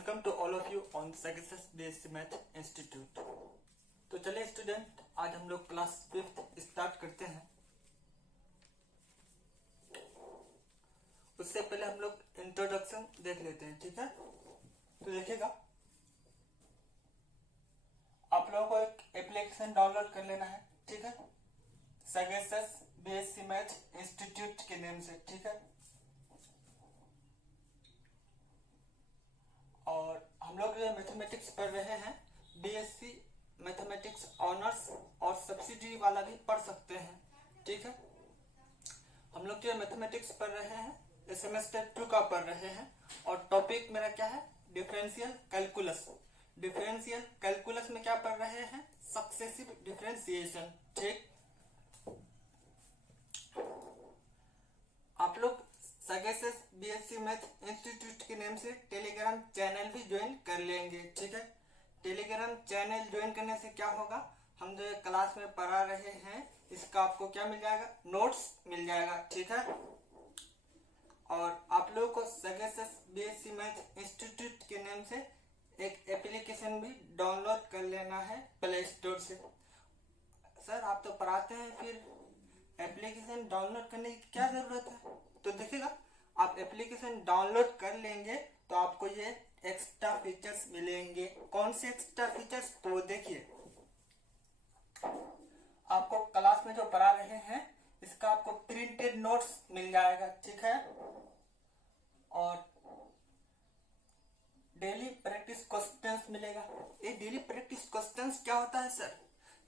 Welcome to all of you on success based math institute. तो चलिए student, आज हम लोग क्लास 5th स्टार्ट करते हैं। उससे पहले हम लोग इंट्रोडक्शन देख लेते हैं, ठीक है। तो देखिएगा, आप लोगों को एक एप्लीकेशन डाउनलोड कर लेना है, ठीक है, सक्सेस बेस्ड मैथ इंस्टीट्यूट के नेम से, ठीक है। और हम लोग जो मैथमेटिक्स पढ़ रहे हैं, बीएससी मैथमेटिक्स ऑनर्स और सब्सिडी वाला भी पढ़ सकते हैं, ठीक है। हम लोग जो मैथमेटिक्स पढ़ रहे हैं ये सेमेस्टर 2 का पढ़ रहे हैं और टॉपिक मेरा क्या है, डिफरेंशियल कैलकुलस। डिफरेंशियल कैलकुलस में क्या पढ़ रहे हैं, सक्सेसिव डिफरेंशिएशन, ठीक। आप लोग सक्सेस बीएससी मैथ इंस्टीट्यूट के नेम से टेलीग्राम चैनल भी ज्वाइन कर लेंगे, ठीक है। टेलीग्राम चैनल ज्वाइन करने से क्या होगा, हम जो क्लास में पढ़ा रहे हैं इसका आपको क्या मिल जाएगा, नोट्स मिल जाएगा, ठीक है। और आप लोगों को सक्सेस बीएससी मैथ इंस्टीट्यूट के नेम से एक एप्लीकेशन भी डाउनलोड कर लेना है प्ले स्टोर से। सर आप तो पढ़ाते हैं, फिर एप्लीकेशन डाउनलोड करने की क्या जरूरत है? तो देखिएगा, आप एप्लीकेशन डाउनलोड कर लेंगे तो आपको ये एक्स्ट्रा फीचर्स मिलेंगे। कौन से एक्स्ट्रा फीचर्स, तो देखिए, आपको क्लास में जो पढ़ा रहे हैं इसका आपको प्रिंटेड नोट्स मिल जाएगा, ठीक है। और डेली प्रैक्टिस क्वेश्चंस मिलेगा। ये डेली प्रैक्टिस क्वेश्चंस क्या होता है सर?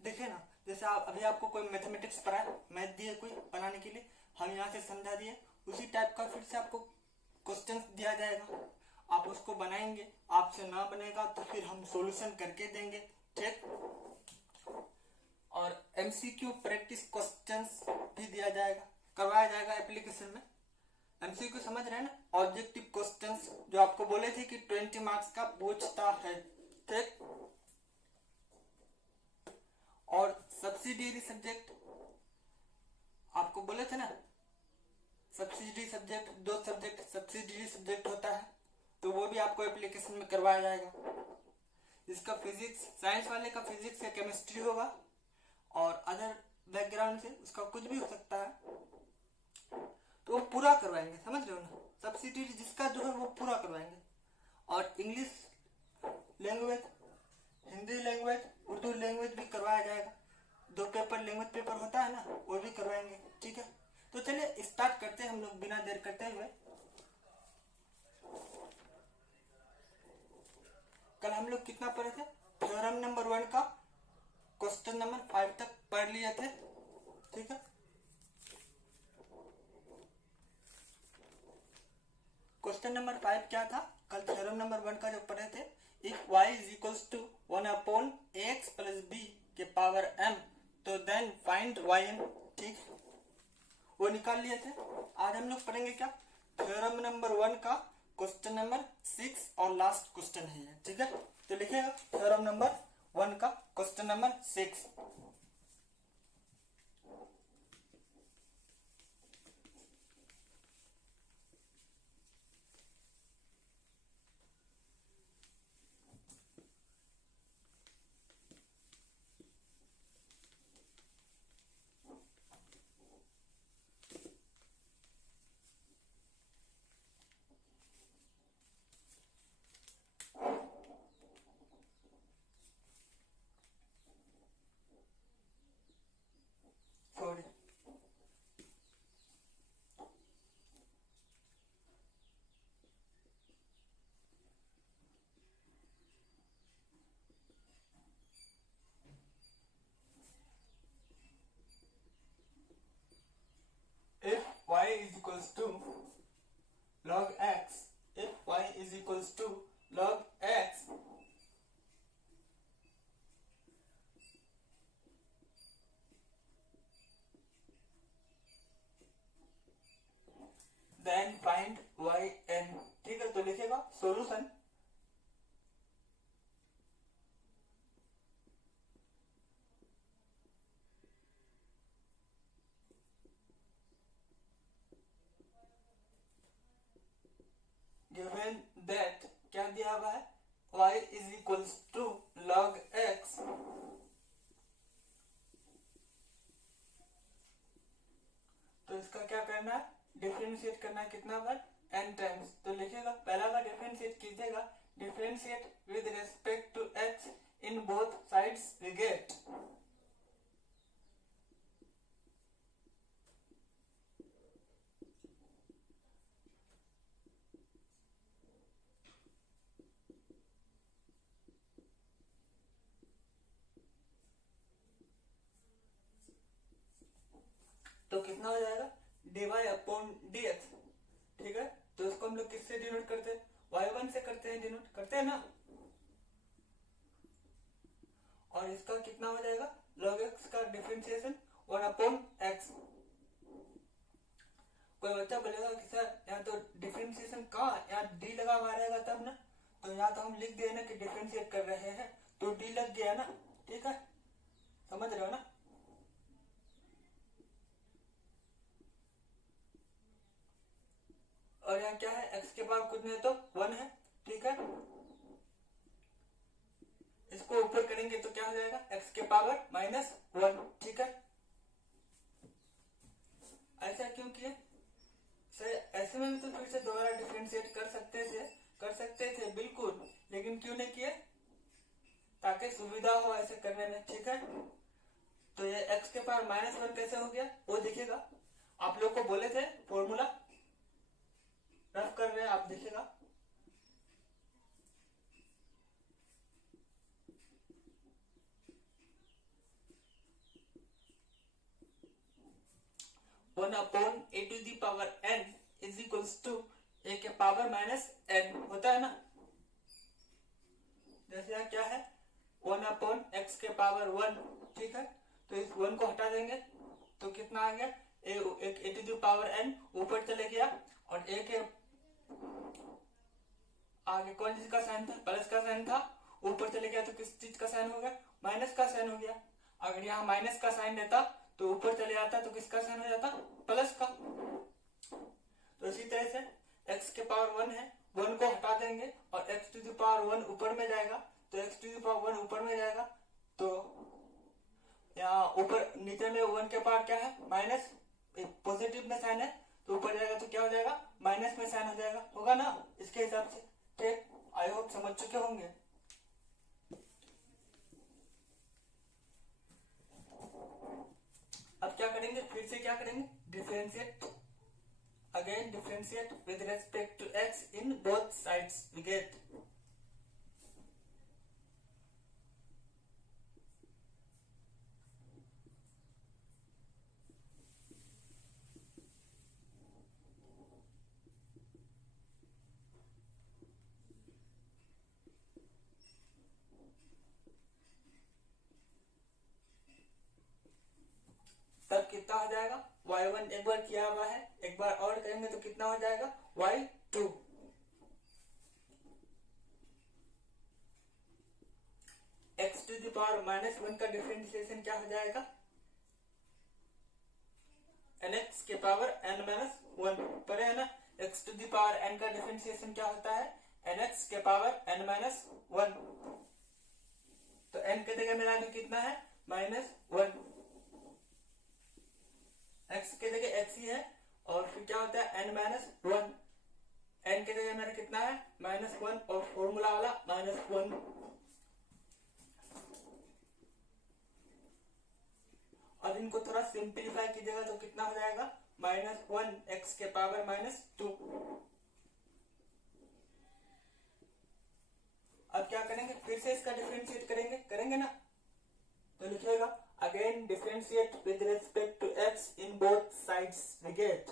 देखिए ना, जैसे आप अभी आपको कोई मैथमेटिक्स पढ़ा, मैथ दिए कोई बनाने के लिए, हम यहाँ से समझा दिए, उसी टाइप का फिर से आपको क्वेश्चंस दिया जाएगा, आप उसको बनाएंगे। आपसे ना बनेगा तो फिर हम सॉल्यूशन करके देंगे, ठीक। और एमसीक्यू प्रैक्टिस क्वेश्चंस भी दिया जाएगा, करवाया जाएगा एप्लीकेशन में। एमसीक्यू समझ रहे हैं ना, ऑब्जेक्टिव क्वेश्चंस, जो आपको बोले थे कि 20 मार्क्स का पूछता है, ठीक। और सब्सिडियरी सब्जेक्ट, आपको बोले थे ना, subsidiary subject, 2 subject subsidiary subject होता है, तो वो भी आपको एप्लीकेशन में करवाया जाएगा। इसका फिजिक्स, साइंस वाले का फिजिक्स या केमिस्ट्री होगा, और अदर बैकग्राउंड से उसका कुछ भी हो सकता है, तो वो पूरा करवाएंगे, समझ रहे हो ना। सब्सिडियरी जिसका जो है वो पूरा करवाएंगे। और English language, Hindi language, Urdu language भी करवाया जाएगा। 2 पेपर लैंग्वेज पेपर होता है ना, वो भी करवाएंगे, ठीक है। तो चलिए स्टार्ट करते हैं हम लोग बिना देर करते हुए। कल हम लोग कितना पढ़े थे, थ्योरम नंबर 1 का क्वेश्चन नंबर 5 तक पढ़ लिए थे, ठीक है। क्वेश्चन नंबर 5 क्या था, कल थ्योरम नंबर 1 का जो पढ़े थे, if y is equals to 1/x plus b के पावर m, तो देन फाइंड yn, ठीक, वो निकाल लिए थे। आज हम लोग पढ़ेंगे क्या, थ्योरम नंबर 1 का क्वेश्चन नंबर 6 और लास्ट क्वेश्चन है ये, ठीक है। तो लिखिएगा थ्योरम नंबर 1 का question number 6। Sorry, if y is equals to log x, if y is equals to log x, then find yn, ठीक है। तो लिखेगा सॉल्यूशन, गिवन दैट क्या दिया हुआ है, y is equals to log x, तो इसका क्या करना है, डिफरेंशिएट करना है कितना बार, n टाइम्स। तो लिखिएगा पहला बार डिफरेंशिएट कीजिएगा, differentiate with respect to x in both sides we get, तो कितना हो जाएगा, dy अपॉन dx, ठीक है। तो इसको हम लोग किससे डिनोट करते हैं, y1 से करते हैं, डिनोट करते हैं ना। और इसका कितना हो जाएगा, log x का डिफरेंशिएशन 1 अपॉन x। कोई बच्चा बोलेगा कि सर यहाँ तो डिफरेंशिएशन कहाँ, यहाँ d लगा हुआ रहेगा तब ना, तो यहाँ तो हम लिख दिए ना कि डिफरेंशिएट कर रहे हैं, तो d लग गया ना, ठीक है, समझ रहे हो ना। और यहाँ क्या है, x के पावर कुछ नहीं तो 1 है, ठीक है। इसको ऊपर करेंगे तो क्या हो जाएगा, x के पावर -1, ठीक है। ऐसा क्यों किए सर, ऐसे में भी तो फिर से दोबारा डिफरेंशिएट कर सकते थे बिल्कुल, लेकिन क्यों नहीं किए, ताकि सुविधा हो ऐसे करने में, ठीक है। तो ये x के पावर -1 कैसे हो गया वो देखिएगा, आप लोग को बोले थे फॉर्मूला रफ कर रहे हैं, आप देखिएगा। One upon a to the power n is equals to a के पावर -n होता है ना। जैसे यहाँ क्या है, 1 अपॉन x के पावर 1, ठीक है। तो इस 1 को हटा देंगे तो कितना आ गया, a to the power n ऊपर चले गया, और a के आगे कौन चीज का साइन था, प्लस का साइन था, ऊपर चले गया तो किस चीज का साइन हो गया, माइनस का साइन हो गया। अगर यहाँ माइनस का साइन रहता तो ऊपर चले जाता तो किसका साइन हो जाता, प्लस का। तो इसी तरह से x के पावर 1 है, 1 को हटा देंगे और x टू द पावर 1 ऊपर में जाएगा, तो x टू द पावर 1 ऊपर में जाएगा, तो यहाँ ऊपर नीचे में 1 के पावर क्या है, माइनस, पॉजिटिव में साइन है तो ऊपर जाएगा तो क्या हो जाएगा, माइनस में साइन हो जाएगा, होगा ना इसके हिसाब से, ठीक। आई होप समझ चुके होंगे। अब क्या करेंगे, फिर से क्या करेंगे, differentiate, again differentiate with respect to x in both sides we get, तब कितना हो जाएगा, y1 एक बार किया हुआ है, एक बार और करेंगे तो कितना हो जाएगा, y2। x to the power -1 का डिफरेंशिएशन क्या हो जाएगा, nx के पावर n-1 पर है ना, x to the power n का डिफरेंशिएशन क्या होता है, nx के पावर n-1, तो n के जगह मेरा कितना है, -1, x के जगह x ही है, और फिर क्या होता है n-1, n के जगह मेरा कितना है, -1, और फॉर्मूला वाला -1। अब इनको थोड़ा सिंप्लीफाई कीजिएगा तो कितना हो जाएगा, -1 x के पावर -2। अब क्या करेंगे, फिर से इसका डिफरेंशिएट करेंगे ना, तो लिखिएगा again differentiate with respect to x in both sides we get,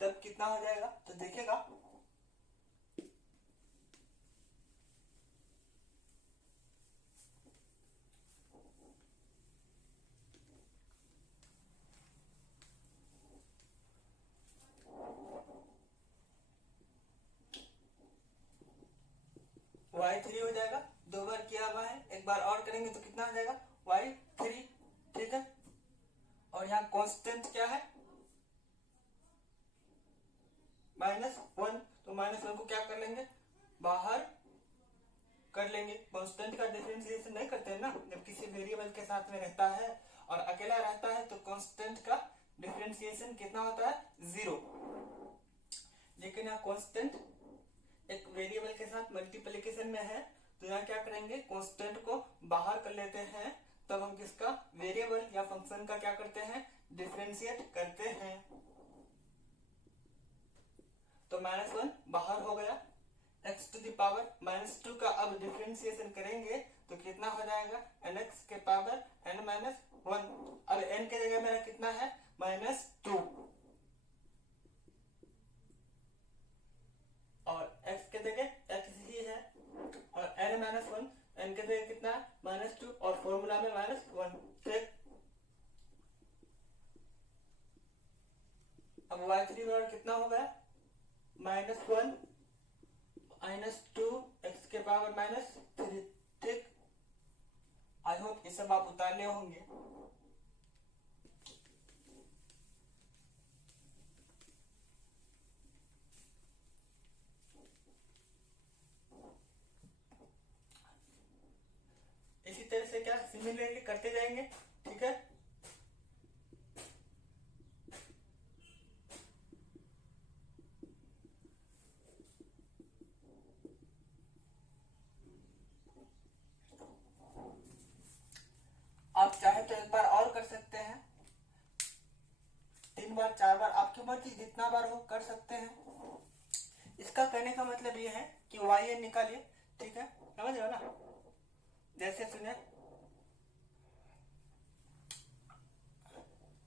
तब कितना हो जाएगा, तो देखिएगा एक बार और करेंगे तो कितना आ जाएगा y3, ठीक है। और यहाँ कांस्टेंट क्या है -1, तो -1 को क्या कर लेंगे बाहर कर लेंगे। कांस्टेंट का डिफरेंशिएशन नहीं करते हैं ना, जब किसी वेरिएबल के साथ में रहता है और अकेला रहता है तो कांस्टेंट का डिफरेंशिएशन कितना होता है 0। लेकिन यहाँ कांस्टेंट एक वेरिएबल के साथ मल्टीप्लिकेशन में है, तो यहाँ क्या करेंगे कांस्टेंट को बाहर कर लेते हैं, तब हम किसका वेरिएबल या फंक्शन का क्या करते हैं डिफरेंशिएट करते हैं। तो -1 बाहर हो गया, x⁻² का अब डिफरेंशिएशन करेंगे तो कितना हो जाएगा nx के पावर n-1। अब n के जगह मेरा कितना है -2 और x के जगह x ही है और n-1 n के जगह कितना है -2 और फॉर्मूला में -1। ठीक, अब y3 बराबर कितना हो गया -1 -2 x के पावर -3। ठीक, आई होप ये सब आप उतार लिए होंगे। इसी तरह से क्या सिमिलरली करते जाएंगे। ठीक है, आप चाहे तो एक बार और कर सकते हैं, 3 बार 4 बार आपकी मर्जी, जितना बार हो कर सकते हैं। इसका कहने का मतलब ये है कि yn निकालिए। ठीक है, समझ रहे हो ना। जैसे सुने,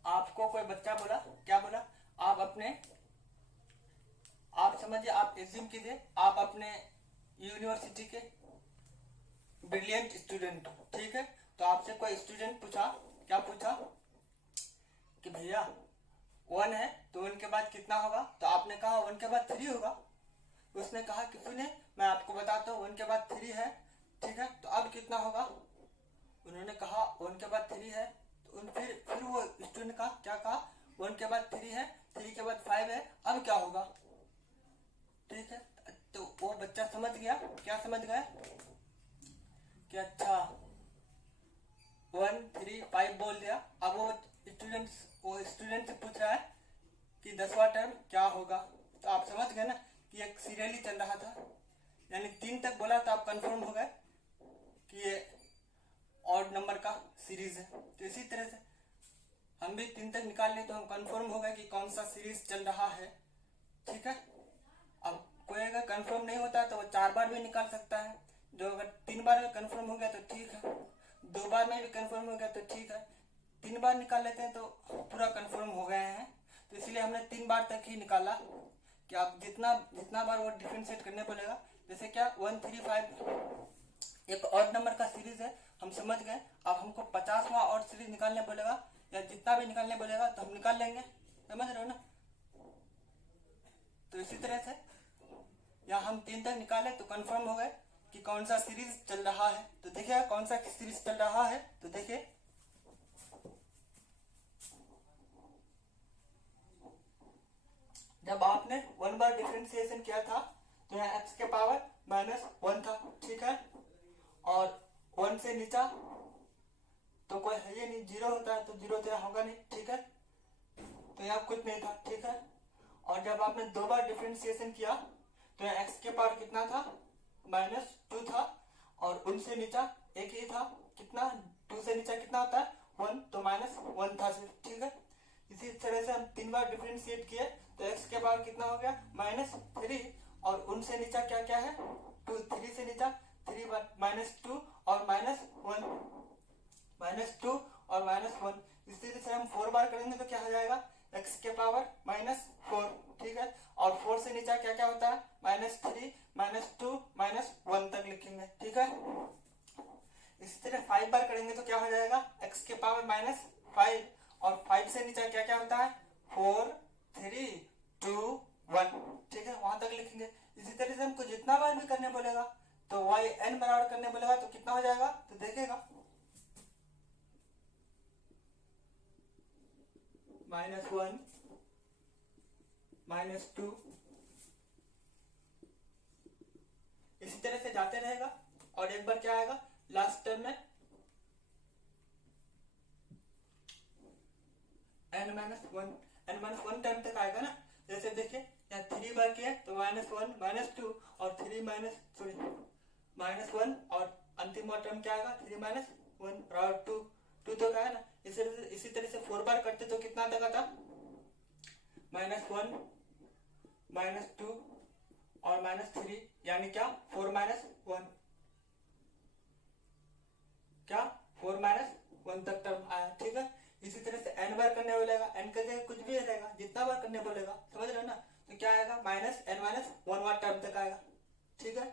आपको कोई बच्चा बोला, क्या बोला, आप समझिए, आप एज्यूम कीजिए आप अपने यूनिवर्सिटी के ब्रिलियंट स्टूडेंट। ठीक है, तो आपसे कोई स्टूडेंट पूछा, क्या पूछा कि भैया 1 है तो 1 के बाद कितना होगा, तो आपने कहा 1 के बाद 3 होगा। उसने कहा कि सुने मैं आपको बताता हूँ 1 के बाद 3 है। ठीक है, तो अब कितना होगा, उन्होंने कहा 1 के बाद 3 है, तो फिर वो स्टूडेंट का क्या कहा 1 के बाद 3 है, 3 के बाद 5 है, अब क्या होगा। ठीक है, तो वो बच्चा समझ गया, क्या समझ गया कि अच्छा 1 3 5 बोल दिया। अब वो स्टूडेंट से पूछ रहा है कि 10वां टर्म क्या होगा। तो आप समझ गए ना कि एक सीरियली चल रहा था, यानी 3 तक बोला तो आप कंफर्म हो गए कि ये ऑड नंबर का सीरीज है। तो इसी तरह से हम भी 3 तक निकाल ले तो हम कंफर्म हो गए कि कौन सा सीरीज चल रहा है। ठीक है, अब कोई अगर कंफर्म नहीं होता तो वो 4 बार भी निकाल सकता है। जो अगर 3 बार में कंफर्म हो गया तो ठीक है, 2 बार में भी कंफर्म हो गया तो ठीक है, 3 बार निकाल लेते हैं तो पूरा कंफर्म हो गए हैं। तो इसलिए हमने 3 बार तक ही निकाला कि आप जितना बार वो डिफरेंशिएट करने बोलेगा। जैसे क्या 1 3 5 एक ऑड नंबर का सीरीज है, हम समझ गए। अब हमको 50वां ऑड सीरीज निकालने बोलेगा या जितना भी निकालने बोलेगा तो हम निकाल लेंगे, समझ रहे हो ना। तो इसी तरह से यहाँ हम 3 तक निकाले तो कंफर्म हो गए कि कौन सा सीरीज चल रहा है। तो देखिए कौन सा सीरीज चल रहा है, तो देखिए जब आपने 1 बार डिफरेंशिएशन किया था तो यहाँ x के पावर -1 था। ठीक है, और 1 से नीचा तो कोई है ही नहीं, 0 होता है तो 0 तो यहाँ होगा नहीं। ठीक है, तो यहाँ कुछ नहीं था। ठीक है, और जब आपने 2 बार डिफरेंशिएशन किया तो यहाँ x के पावर कितना था -2 था और उनसे नीचा एक ही था, कितना 2 से नीचा कितना होता है 1, तो -1 था सिर्फ। ठीक है, इसी तरह से हम 3 बार डिफरेंशिएट किए तो x के पावर कितना हो गया -3 और उनसे नीचा क्या क्या है 2, 3 से नीचा 3 बार -2 और -1, -2 और -1। इस तरह से हम 4 बार करेंगे तो क्या हो जाएगा x के पावर -4। ठीक है, और 4 से नीचा क्या क्या होता है -3, -2, -1 तक लिखेंगे। ठीक है, इसी तरह 5 बार करेंगे तो क्या हो जाएगा x के पावर -5 और 5 से नीचा क्या क्या होता है 4, 3, 2, 1। ठीक है, वहां तक लिखेंगे। इसी तरह से हमको जितना बार भी करने बोलेगा तो y n बराबर करने बोलेगा तो कितना हो जाएगा, तो देखेगा -1 -2 इसी तरह से जाते रहेगा। और एक बार क्या आएगा लास्ट टर्म में n-1 टर्म तक आएगा ना। जैसे देखिए यहाँ 3 बार किया तो -1 -2 और 3 -1 और अंतिम टर्म क्या आएगा 3 -1 और 2 तक आया ना। इसी तरह से 4 बार करते तो कितना तक आता, -1 -2 और -3 यानी क्या 4 -1 क्या 4 -1 तक टर्म आया। ठीक है, इसी तरह से n बार करने बोलेगा, n का जगह कुछ भी रहेगा, जितना बार करने बोलेगा, समझ रहे हो ना। तो क्या आएगा -n-1 वाला टर्म तक आएगा। ठीक है,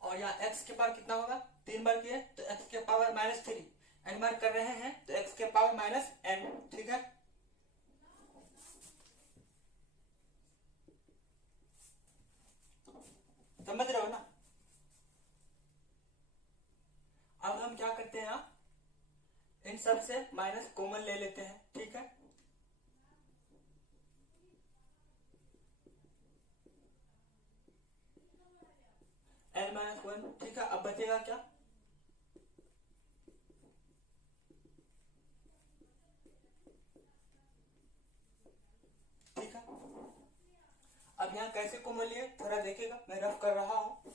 और यहाँ x के पावर कितना होगा, 3 बार किए तो x के पावर -3, n बार कर रहे हैं तो x के पावर -n। ठीक है, समझ रहे हो ना। अब हम क्या करते हैं, इन सब से माइनस कॉमन ले लेते हैं। ठीक है, n-1। ठीक है, अब बचेगा क्या, ठीक है। अब यहाँ कैसे कॉमन लिए थोड़ा देखिएगा, मैं रफ कर रहा हूं।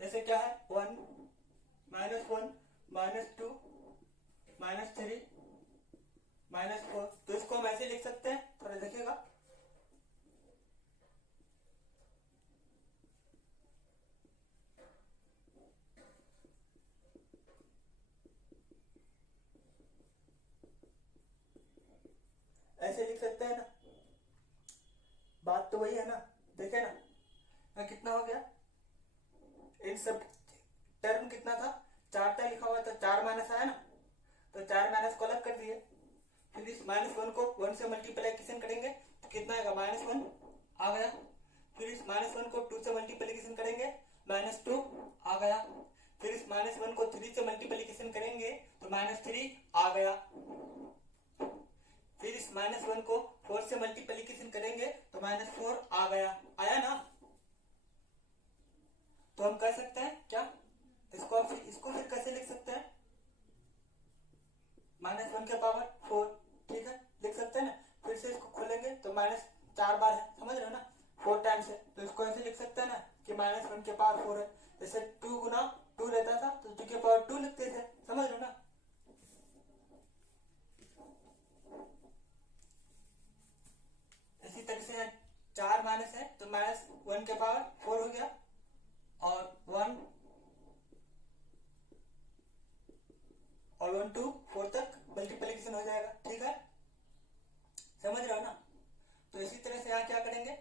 जैसे क्या है 1 -1 -2 -3 -4, तो इसको हम ऐसे लिख सकते हैं, थोड़ा देखिएगा। ऐसे लिख सकते हैं ना, बात तो वही है ना। देखे ना कितना हो गया, इन सब टर्म कितना था, 4 तक लिखा हुआ था, 4 माइनस आया ना, तो 4 माइनस को अलग कर दिए। फिर इस -1 को 1 से मल्टीप्लीकेशन करेंगे तो कितना आएगा -1 आ गया। फिर इस -1 को 2 से मल्टीप्लीकेशन करेंगे -2 आ गया। फिर इस -1 को 3 से मल्टीप्लीकेशन करेंगे तो -3 आ गया। फिर इस -1 को 4 से मल्टीप्लीकेशन करेंगे तो -4 आ गया, आया ना। तो हम कह सकते हैं क्या, इसको फिर कैसे लिख सकते हैं, -1 के पावर 4। ठीक है, लिख सकते हैं ना। फिर से इसको खोलेंगे तो -4 बार है, समझ रहे हो ना, 4 टाइम्स है। तो इसको ऐसे लिख सकते हैं ना कि -1 के पावर 4 है। जैसे 2 गुना 2 रहता था तो 2 के पावर 2 लिखते थे, समझ रहे हो ना। इसी तरह से 4 माइनस है तो -1 के पावर 4 हो गया, और 1 और 1 2 4 तक मल्टीप्लीकेशन हो जाएगा। ठीक है, समझ रहे हो ना। तो इसी तरह से यहाँ क्या करेंगे,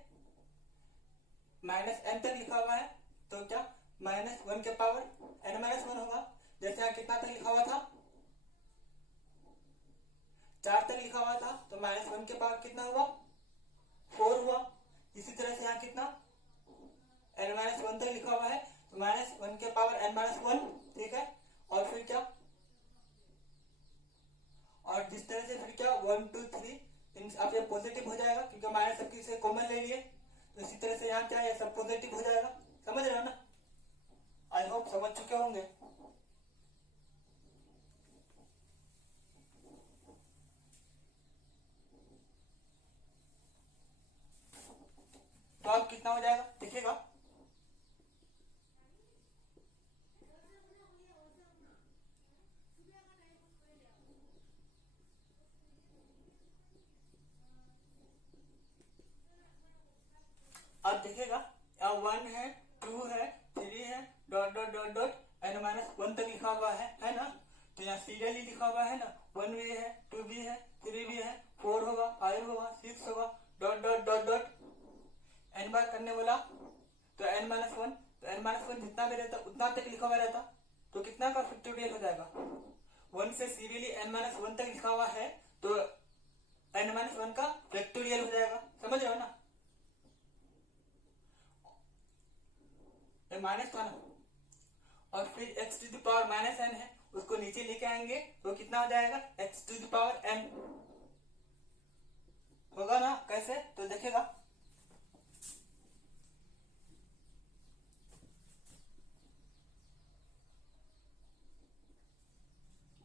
-n तक लिखा हुआ है तो क्या -1 के पावर n-1 होगा। जैसे यहाँ कितना तक लिखा हुआ था, 4 तक लिखा हुआ था तो -1 के पावर कितना हुआ, 4 हुआ। इसी तरह से यहाँ कितना n-1 तक लिखा हुआ है तो -1 के पावर n-1। ठीक है, और फिर क्या, और जिस तरह से फिर क्या 1 2 3 अब ये पॉजिटिव हो जाएगा क्योंकि माइनस सबकी से कॉमन ले लिए। तो इसी तरह से यहाँ क्या है, सब पॉजिटिव हो जाएगा, समझ रहे हो ना। आई होप समझ चुके होंगे। तो अब कितना हो जाएगा देखिएगा, अब देखिएगा 1 है 2 है 3 है dot dot dot dot n-1 तक लिखा हुआ है ना। तो यहाँ सीरियली लिखा हुआ है ना, 1 भी है 2 भी है 3 भी है 4 होगा 5 होगा 6 होगा dot dot dot dot n बार करने बोला तो n-1, तो n-1 जितना भी रहता उतना तक लिखा हुआ रहता। तो कितना का फैक्टोरियल हो जाएगा, 1 से सीरियली n-1 तक लिखा हुआ है तो n-1 का फैक्टोरियल हो जाएगा, समझ रहे हो ना। माइनस था ना, और फिर x to the power minus n है, उसको नीचे लेके आएंगे तो कितना हो जाएगा, x to the power n होगा ना। कैसे, तो देखेगा,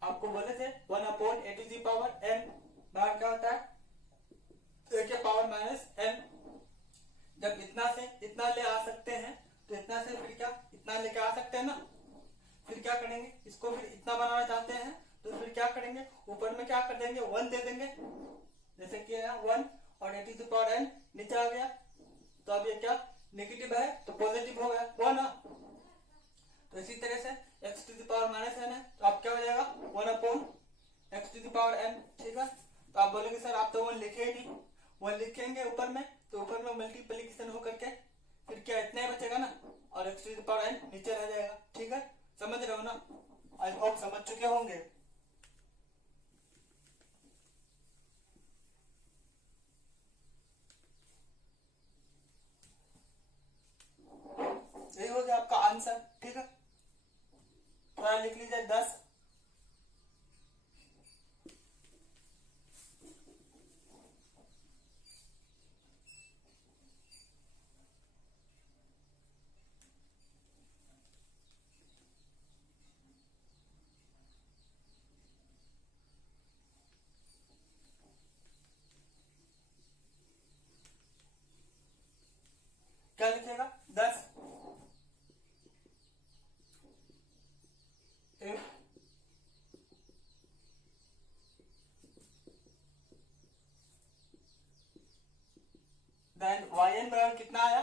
आपको बोले थे 1 a to the power n बाहर क्या होता है, a के पावर माइनस n। जब इतना से इतना ले आ सकते हैं तो इतना से फिर क्या इतना लेके आ सकते हैं ना। फिर क्या करेंगे, इसको फिर इतना बनाना चाहते हैं तो फिर क्या करेंगे, ऊपर में क्या कर देंगे, 1 दे देंगे, जैसे कि 1 और a to the power n नीचे आ गया। तो अब ये क्या नेगेटिव है तो पॉजिटिव हो गया 1 ना। तो इसी तरह से x to the power minus n है तो अब क्या हो जाएगा 1/x to the power n। ठीक है, तो आप बोलेंगे सर आप तो 1 लिखे ही नहीं, 1 लिखेंगे ऊपर में तो ऊपर में मल्टीप्लिकेशन होकर के फिर क्या इतना ही बचेगा ना, और x to the power n नीचे रह जाएगा। ठीक है, समझ रहे हो ना, आई होप समझ चुके होंगे। यही हो गया आपका आंसर। ठीक है, थोड़ा लिख लीजिए 10। क्या लिखेगा 10 if then yn बराबर कितना आया,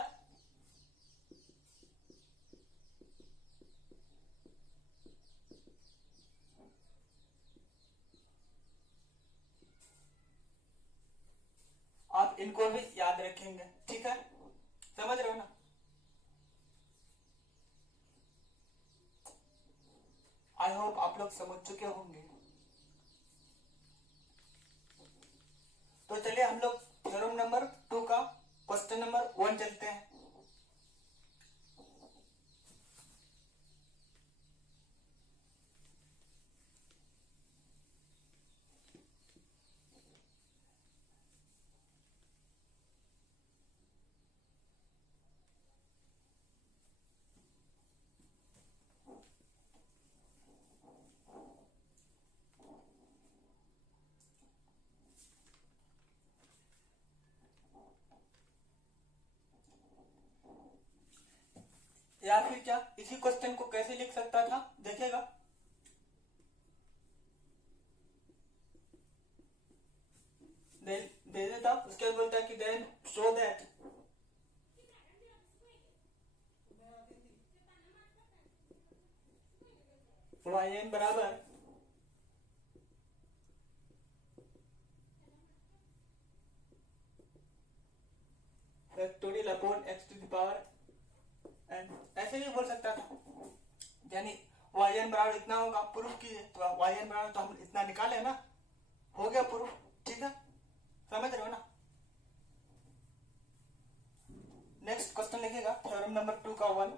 आप इनको भी याद रखेंगे। ठीक है, समझ रहे हो ना। आई होप आप लोग समझ चुके होंगे। तो चलिए हम लोग थ्योरम नंबर 2 का क्वेश्चन नंबर 1 चलते हैं। या फिर क्या इसी क्वेश्चन को कैसे लिख सकता था, देखेगा, दे देता, उसके बाद बोलता है कि देन शो दैट yn बराबर factorial upon x to the power n। ऐसे भी बोल सकता था, यानी yn बराबर इतना होगा, प्रूफ कीजिए, तो yn बराबर तो हम इतना निकाले ना, हो गया प्रूफ। ठीक है, समझ रहे हो ना। नेक्स्ट क्वेश्चन लिखेगा थ्योरम नंबर 2 का 1।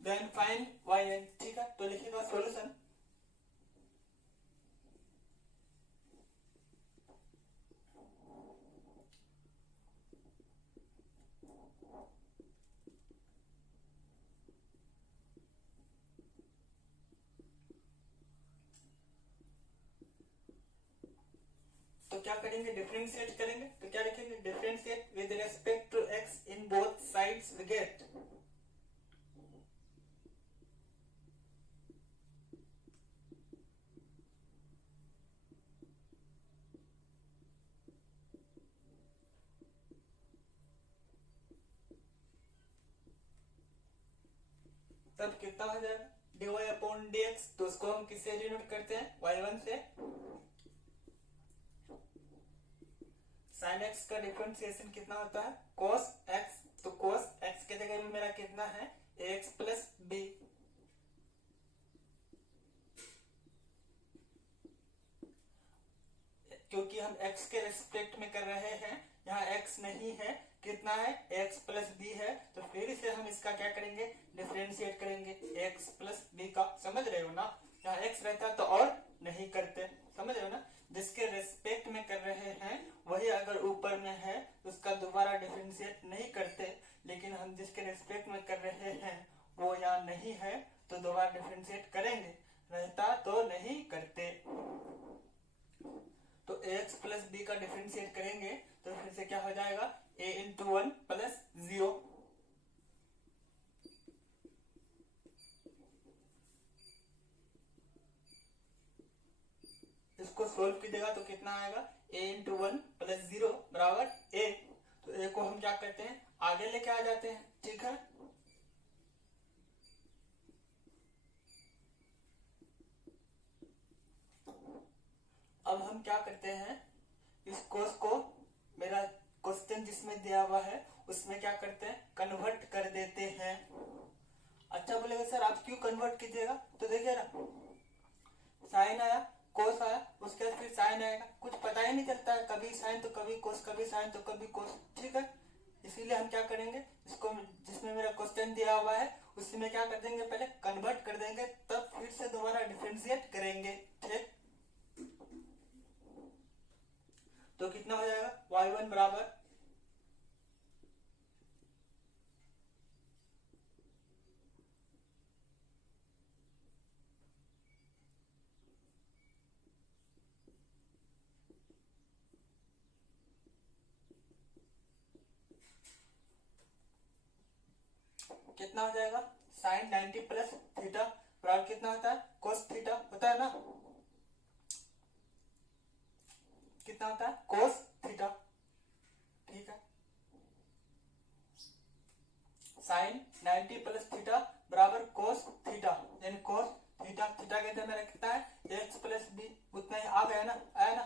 Then find yn। ठीक है, तो लिखिएगा सॉल्यूशन। तो क्या करेंगे, डिफरेंशिएट करेंगे, तो क्या लिखेंगे, differentiate with respect to x in both sides we get तब कितना हो जाएगा dy अपॉन dx। तो उसको हम किससे डिनोट करते हैं y1 से। sin x का डिफरेंशिएशन कितना होता है cos x। तो cos x के जगह में मेरा कितना है ax प्लस b। क्योंकि हम x के रिस्पेक्ट में कर रहे हैं, यहाँ x नहीं है, कितना है x प्लस बी है। तो फिर से हम इसका क्या करेंगे डिफरेंशिएट करेंगे x प्लस बी का। समझ रहे हो ना, यहाँ x रहता तो और नहीं करते। समझ रहे हो ना, जिसके रिस्पेक्ट में कर रहे हैं वही अगर ऊपर में है तो उसका दोबारा डिफरेंशिएट नहीं करते, लेकिन हम जिसके रिस्पेक्ट में कर रहे हैं वो यहाँ नहीं है तो दोबारा डिफरेंशिएट करेंगे, रहता तो नहीं करते। तो ax प्लस बी का डिफरेंशिएट करेंगे तो फिर से क्या हो जाएगा a इंटू 1 प्लस 0। इसको सोल्व कीजिएगा तो कितना आएगा a इंटू 1 प्लस 0 बराबर a। तो a को हम क्या करते हैं आगे लेके आ जाते हैं। ठीक है, अब हम क्या करते हैं इस कोस को, मेरा क्वेश्चन जिसमें दिया हुआ है उसमें क्या करते हैं कन्वर्ट कर देते हैं। अच्छा बोलेगा सर आप क्यों कन्वर्ट कीजिएगा, तो देखिए ना साइन आया कोस आया उसके बाद फिर साइन आएगा, कुछ पता ही नहीं चलता है, कभी साइन तो कभी कोस, कभी साइन तो कभी कोस। ठीक है, इसीलिए हम क्या करेंगे इसको जिसमें मेरा क्वेश्चन दिया हुआ है उसी में क्या कर देंगे पहले कन्वर्ट कर देंगे, तब फिर से दोबारा डिफरेंशिएट करेंगे। ठीक, तो कितना हो जाएगा y1 बराबर कितना हो जाएगा साइन 90 प्लस थीटा बराबर कितना होता है कोस थीटा होता है ना, कितना होता है कोस थीटा। ठीक है, साइन 90 प्लस थीटा बराबर कोस थीटा, यानी कोस थीटा। थीटा के अंदर मेरा कितना है एक्स प्लस बी, उतना ही आ गया ना, आया ना,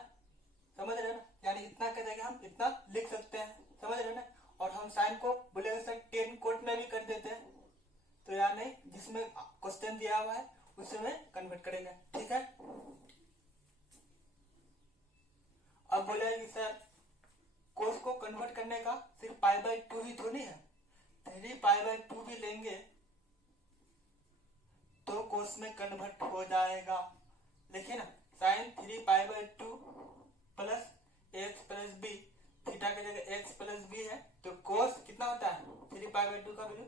समझ रहे हो ना, यानी इतना कर देंगे हम इतना लिख सकते हैं। समझ रहे हो ना, और हम साइन को बोलेंगे सर 10 कोट में भी कर देते हैं, तो यार नहीं, जिसमें क्वेश्चन दिया हुआ है उसमें कन्वर्ट करेंगे। ठीक है, अब बोलेंगे सर कोस को कन्वर्ट करने का सिर्फ पाई बाई 2 ही थोड़ी है, 3 पाई बाई 2 भी लेंगे तो कोस में कन्वर्ट हो जाएगा। देखिए ना sine 3 pi by 2 plus x plus b, theta की जगह एक्स प्लस बी है तो कोस कितना होता है 3 पाई बाई 2 का value,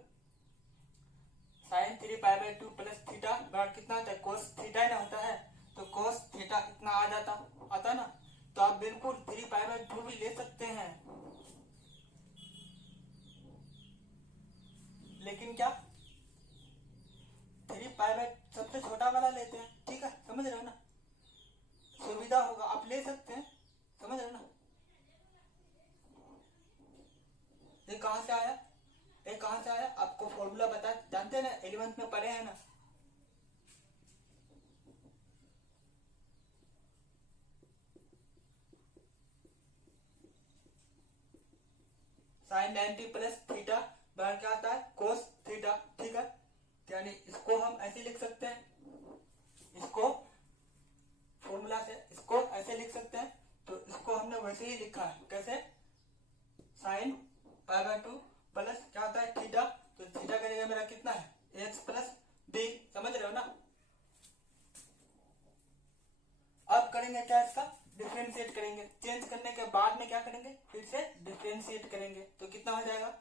sine 3 pi by 2 plus theta बराबर कितना होता है कोस थीटा ही ना होता है, तो कोस थीटा इतना आ जाता आता ना, तो आप बिल्कुल 3 पाई बाई 2 भी ले सकते हैं, लेकिन क्या 3 पाई बाई सबसे छोटा वाला लेते हैं। ठीक है, समझ रहे हो ना, सुविधा होगा आप ले सकते हैं। समझ रहे हो ना, ये कहां से आया, ये कहां से आया, आपको फॉर्मूला बता जानते हैं ना, 11th में पढ़े हैं ना। साइन 90 प्लस थीटा बराबर क्या आता है कोस थीटा। ठीक है, यानी इसको हम ऐसे लिख सकते हैं, इसको फॉर्मूला से इसको ऐसे लिख सकते हैं, तो इसको हमने वैसे ही लिखा है, कैसे साइन पाई बाई 2 प्लस क्या होता है थीटा, तो थीटा का जगह मेरा कितना है एक्स प्लस बी। समझ रहे हो ना, अब करेंगे क्या इसका डिफरेंशिएट करेंगे, चेंज करने के बाद में क्या करेंगे फिर से डिफरेंशिएट करेंगे, तो कितना हो जाएगा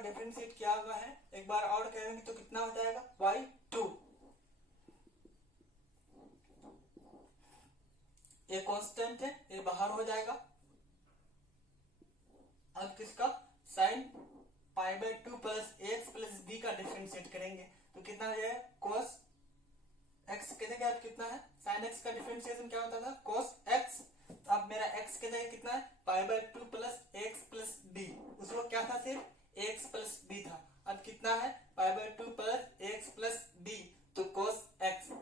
डिफरेंशिएट किया हुआ है, एक बार और करेंगे तो कितना हो जाएगा y2। ये कांस्टेंट है, ये बाहर हो जाएगा। अब किसका sine π/2 plus x plus B का डिफरेंशिएट करेंगे तो कितना हो जाएगा cos x के जगह अब कितना है sin x का डिफरेंशिएशन क्या होता था cos x। अब मेरा x के जगह कितना है π/2 प्लस एक्स प्लस बी, उस वक्त क्या था सिर्फ x प्लस b था। अब कितना है π/2 प्लस एक्स प्लस बी, तो cos x।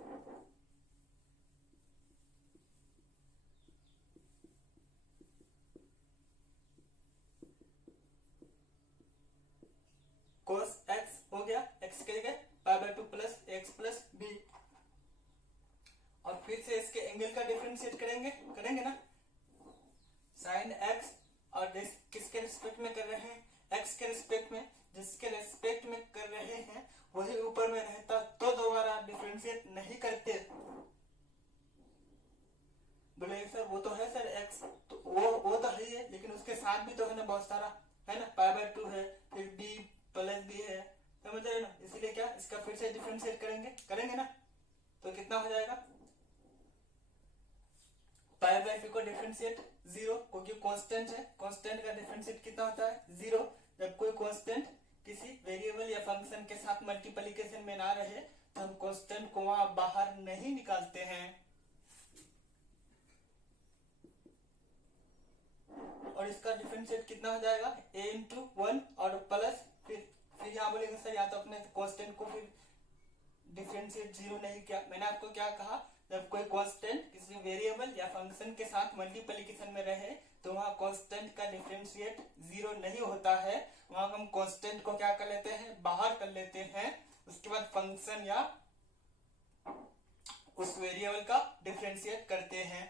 cos x हो गया, x के जगह π/2 प्लस एक्स प्लस बी। और फिर से इसके एंगल का डिफरेंशिएट करेंगे ना। साइन x और किसके रिस्पेक्ट में कर रहे हैं, x के रिस्पेक्ट में। जिसके रिस्पेक्ट में कर रहे हैं वही ऊपर में रहता तो दोबारा डिफरेंशिएट नहीं करते। बोले सर वो तो है सर x, तो वो तो है ही है, लेकिन उसके साथ भी तो है ना बहुत सारा, है ना π/2 है, फिर b प्लस b है, समझ रहे ना। इसीलिए क्या इसका फिर से डिफरेंशिएट करेंगे ना, तो कितना हो जाएगा π/2 को डिफरेंशिएट 0, क्योंकि कांस्टेंट है, कांस्टेंट का डिफरेंशिएट कितना होता है 0। जब कोई कांस्टेंट किसी वेरिएबल या फंक्शन के साथ मल्टीप्लिकेशन में ना रहे तो हम कांस्टेंट को वहां बाहर नहीं निकालते हैं। और इसका डिफरेंशिएट कितना हो जाएगा a इंटू 1 और प्लस फिर यहाँ बोलेंगे सर या तो अपने कांस्टेंट को फिर डिफरेंशिएट 0 नहीं किया। मैंने आपको क्या कहा, जब कोई कांस्टेंट किसी वेरिएबल या फंक्शन के साथ मल्टीप्लिकेशन में रहे तो वहां कांस्टेंट का डिफरेंशिएट 0 नहीं होता है, वहां हम कांस्टेंट को क्या कर लेते हैं बाहर कर लेते हैं। उसके बाद फंक्शन या उस वेरिएबल का डिफरेंशिएट करते हैं।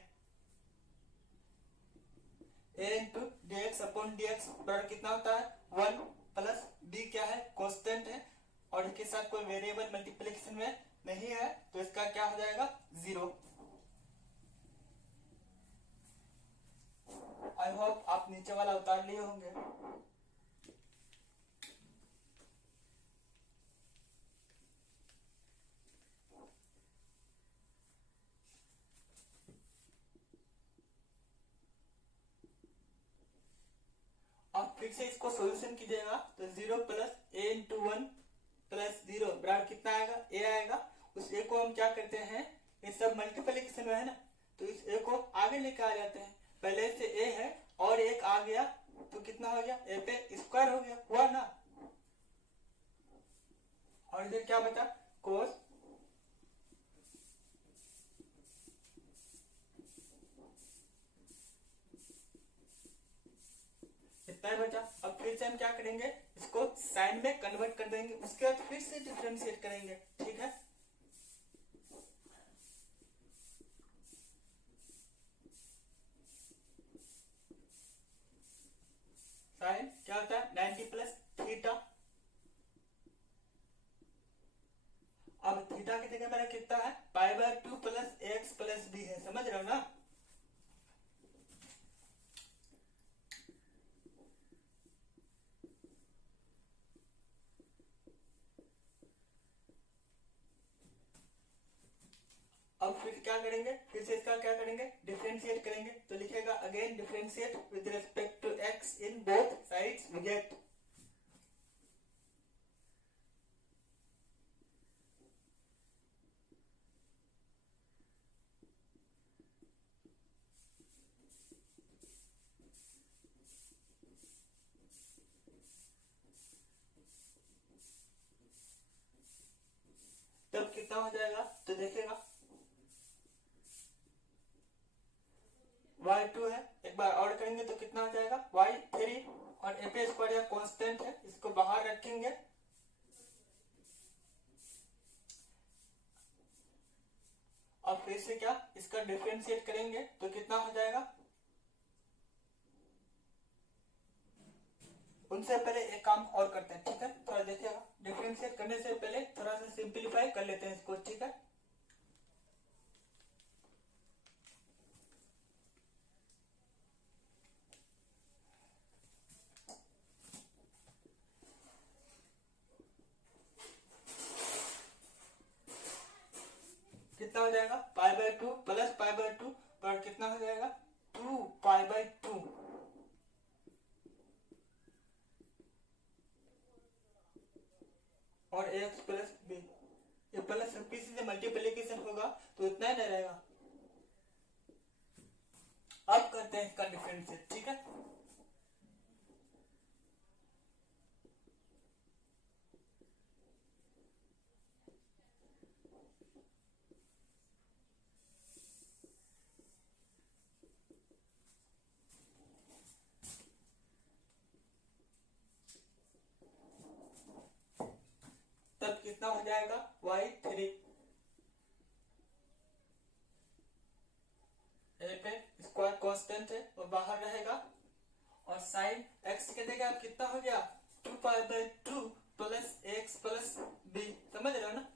a into D x upon D x बराबर कितना होता है 1 प्लस b क्या है कांस्टेंट है और इसके साथ कोई वेरिएबल मल्टीप्लिकेशन में नहीं है, तो इसका क्या हो जाएगा 0। आई होप आप नीचे वाला उतार लिए होंगे। अब फिर से इसको सॉल्यूशन कीजिएगा तो 0 प्लस a इंटू 1 प्लस 0 बराबर कितना आएगा a आएगा। उस a को हम क्या करते हैं, ये सब मल्टीप्लिकेशन में है ना, तो इस a को आगे लेकर आ जाते हैं। पहले से a है और एक आ गया तो कितना हो गया a पे स्क्वायर हो गया, हुआ ना। और इधर क्या बचा कोस इतना ही बचा। अब फिर से हम क्या करेंगे, इसको साइन में कन्वर्ट कर देंगे, उसके बाद फिर से डिफरेंशिएट करेंगे, ठीक है। साइन क्या होता है 90 प्लस थीटा। अब थीटा की जगह मेरा कितना है π/2 प्लस एक्स प्लस बी है, समझ रहे हो ना। अब फिर क्या करेंगे, फिर से इसका क्या करेंगे डिफरेंशिएट करेंगे, तो लिखेगा again differentiate with respect to x in both sides we get तब कितना हो जाएगा, तो देखेगा y2 है, एक बार और करेंगे तो कितना हो जाएगा y3 और a पे स्क्वायर या कांस्टेंट है, इसको बाहर रखेंगे। अब फिर से क्या इसका डिफरेंशिएट करेंगे तो कितना हो जाएगा। उनसे पहले एक काम और करते हैं, ठीक है, थोड़ा देखिएगा। डिफरेंशिएट करने से पहले थोड़ा सा सिंपलीफाई कर लेते हैं इसको, ठीक है। कितना हो जाएगा pi by two plus pi by two पर कितना हो जाएगा 2 पाई बाई टू और एक्स प्लस बी, ये प्लस किसी से मल्टीप्लीकेशन होगा तो इतना ही नहीं रहेगा। अब करते हैं इसका डिफरेंशिएट, ठीक है। तब कितना हो जाएगा y3 पे स्क्वायर कांस्टेंट है और बाहर रहेगा और साइन x के जगह अब कितना हो गया 2 pi by 2 plus x plus b, समझ रहे हो ना।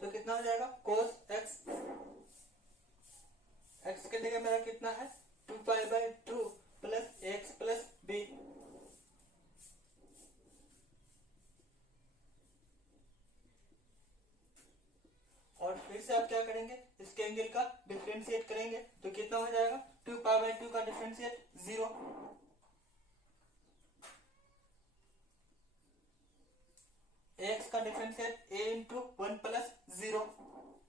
तो कितना हो जाएगा cos x, x के जगह मेरा कितना है 2 pi by 2 plus x plus b. और फिर से आप क्या करेंगे इसके एंगल का डिफरेंशिएट करेंगे तो कितना हो जाएगा 2 पाई बाई 2 का डिफरेंशिएट 0, एक्स का डिफरेंशिएट a इंटू 1 प्लस 0,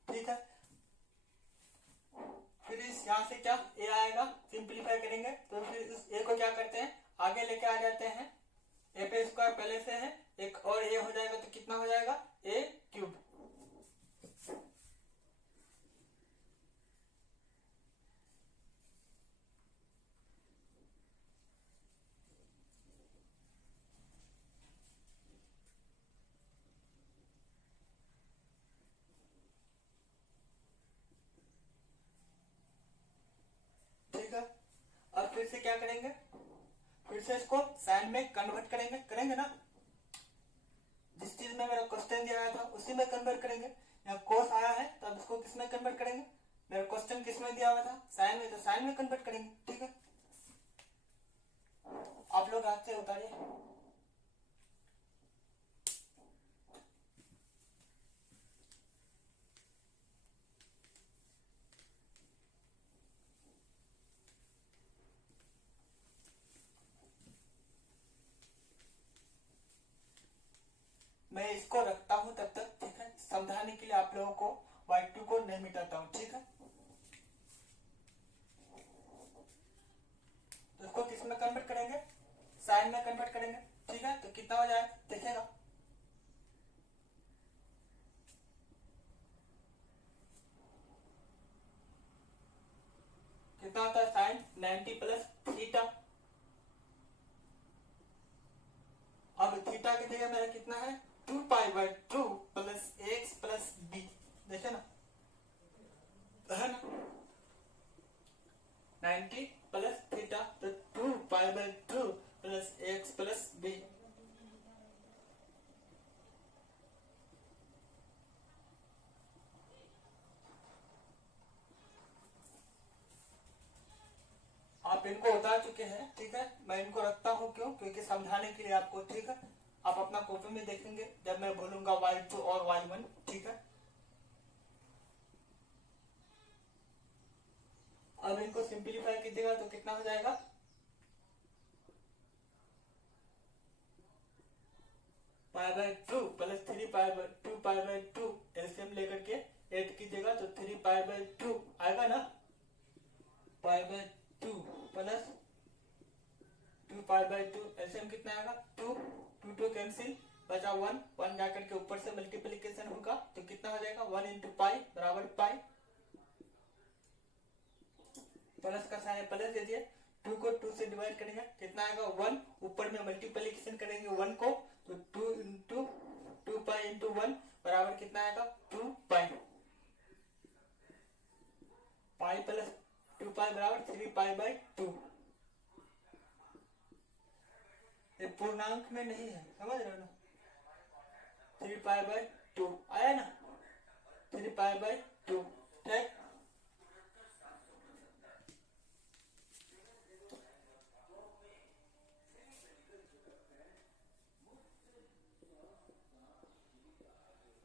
ठीक है। फिर इस यहाँ से क्या a आएगा, सिंप्लीफाई करेंगे तो फिर इस a को क्या करते हैं आगे लेके आ जाते हैं, a पे स्क्वायर पहले से है एक और a हो जाएगा तो कितना हो जाएगा a क्यूब। ठीक है, अब फिर से क्या करेंगे, फिर से इसको साइन में कन्वर्ट करेंगे ना, जिस चीज में मेरा क्वेश्चन दिया गया था उसी में कन्वर्ट करेंगे। यहाँ कोस आया है तो अब इसको किस में कन्वर्ट करेंगे, मेरा क्वेश्चन किस में दिया हुआ था साइन में, तो साइन में कन्वर्ट करेंगे, ठीक है। आप लोग हाथ से उतारिए। मैं इसको रखता हूं तब तक, ठीक है, समझाने के लिए आप लोगों को y2 को नहीं मिटाता हूं, ठीक है। तो इसको किस में कन्वर्ट करेंगे, साइन में कन्वर्ट करेंगे, ठीक है। तो कितना हो जाए देखिएगा, कितना होता है साइन 90 प्लस थीटा। अब थीटा की जगह मेरा कितना है 2 pi by 2 plus x plus b, देखे ना, है ना 90 प्लस थीटा तो 2 pi by 2 plus x plus b. आप इनको उतार चुके हैं, ठीक है। मैं इनको रखता हूं क्यों, क्योंकि समझाने के लिए आपको, ठीक है। आप अपना कॉपी में देखेंगे जब मैं बोलूंगा y2 और y1, ठीक है। अब इनको सिंप्लीफाई कीजिएगा तो कितना हो जाएगा पाई by 2 plus 3 pi by 2 pi by 2 LCM लेकर के 8 कीजिएगा तो 3 पाई बाई 2 आएगा ना, पाई by 2 plus 2 pi by 2 LCM कितना आएगा 2 2 2 कैंसिल बचा 1 1 जाकर के ऊपर से मल्टीप्लीकेशन होगा तो कितना हो जाएगा 1 इंटू पाई बराबर पाई, प्लस का साइन प्लस दे दिए, 2 को 2 से डिवाइड करेंगे कितना आएगा 1, ऊपर में मल्टीप्लीकेशन करेंगे 1 को तो 2 इंटू 2 पाई इंटू 1 बराबर कितना आएगा 2 पाई, पाई प्लस 2 पाई बराबर 3 पाई बाई 2। ये पूर्णांक में नहीं है, समझ रहे हो ना, 3 पाई बाई 2 आया ना, 3 पाई बाई 2, ठीक।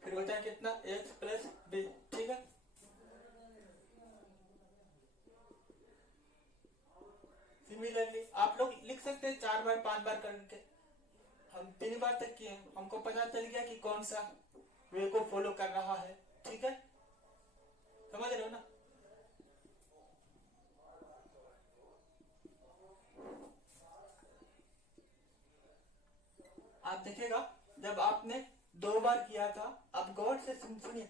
फिर बचा है कितना x प्लस बी। ठीक है, सिमिलरली आप लोग लिख सकते हैं 4 बार 5 बार करके, हम 3 बार तक किए, हमको पता चल गया कि कौन सा वे को फॉलो कर रहा है। ठीक है, समझ रहे हो ना। आप देखिएगा जब आपने 2 बार किया था, आप गौर से सुनिए,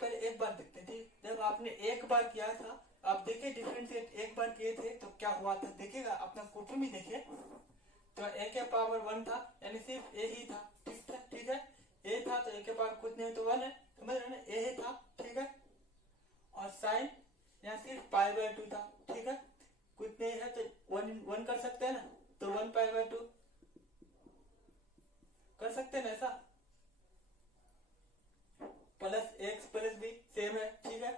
पहले एक बार देखते थे, जब आपने 1 बार किया था आप देखिए डिफरेंशिएट 1 बार किए थे तो क्या हुआ था, देखिएगा अपना क्वेश्चन भी देखिए, तो a के पावर 1 था, यानी सिर्फ a ही था। ठीक है, a था तो a के पावर कुछ नहीं तो 1 है, समझ रहे ना, a ही था। ठीक है, और साइन यहाँ सिर्फ पाई बाय 2 था। ठीक है, कुछ नहीं है तो 1 कर सकते हैं ना, तो 1 पाई बाय 2 कर सकते हैं ना ऐसा, plus x plus B same है। ठीक है,